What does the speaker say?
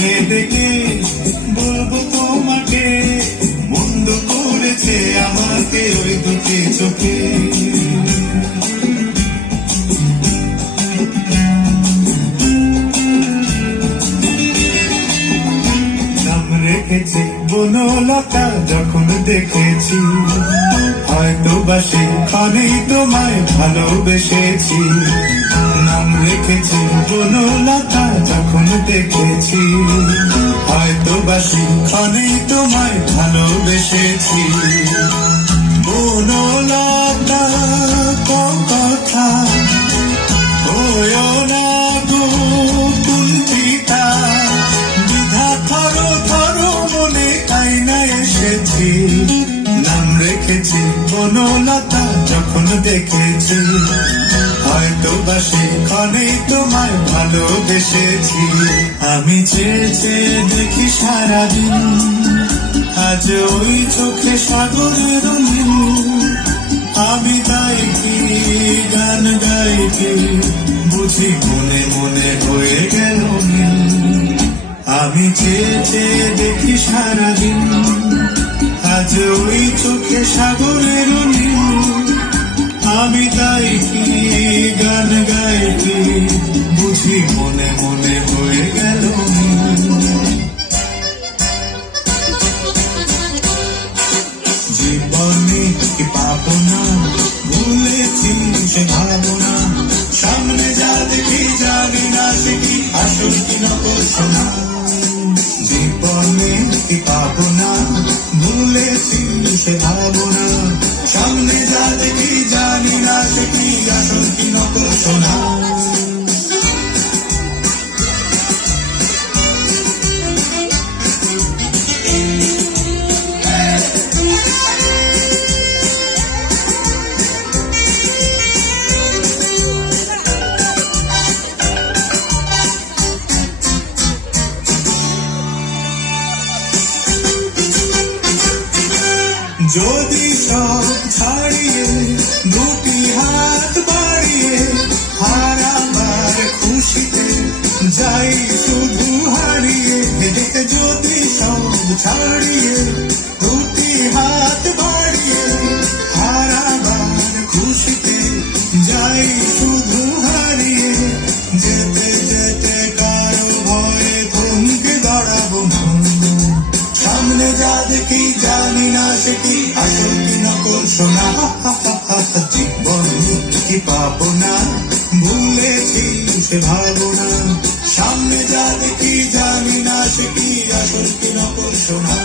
সামনে দেখে বলবো তোমাকে, মন্দ করেছে আমাকে ওই দুটি চোখে। নাম রেখেছি বনলতা যখন দেখেছি, হয়তো বা সেখানেই তোমায় ভালোবেসেছি। নাম রেখেছি বনলতা যখন দেখেছি, হয়তো বা সেখানেই তোমায় ভালোবেসেছি। বনলতা কথা হয়ো না গো কুণ্ঠিতা, দ্বিধা থরো থরো মনে আইনা এসেছি। নাম রেখেছি বনলতা যখন দেখেছি, হয়তো বা সেখানেই তোমায় ভালোবেসেছি। আমি চেয়ে চেয়ে দেখি সারাদিন, আজ ওই চোখে সাগরের নীল। আমি তাই কি গান গাইছি, বুঝি মনে মনে হয়ে গেল নীল। আমি চেয়ে চেয়ে দেখি সারাদিন, আজ ওই চোখে সাগরের নীল। আমি তাই কি গান গাইছি, বুঝি মনে মনে হয়ে গেল নীল। জীবনে কি পাবো না, ভুলেছি সে ভাবনা। সামনে যা দেখি জানি না সে কি আসল কি নকল শোনা। জীবনে কি পাবো না, ভুলেছি সে ভাবনা। সামনে যা দেখি জানি না সে কি আসল কি নকল শোনা। যদি সব ছাড়িয়ে দুটি হাত বাড়িয়ে হারাবার খুশিতে যাই শুধু হারিয়ে। যদি সব ছাড়িয়ে দুটি হাত বাড়িয়ে হারাবার খুশিতে যাই শুধু হারিয়ে। যেতে যেতে কারো ভয়ে থমকে দাঁড়াবো না। সামনে যা দেখি জানি না সে কি আসল কি নকল শোনা। জীবন কি পাবো না, ভুলেছি সে ভাবনা। সামনে যা দেখি জানি না সে কি আসল কি নকল শোনা।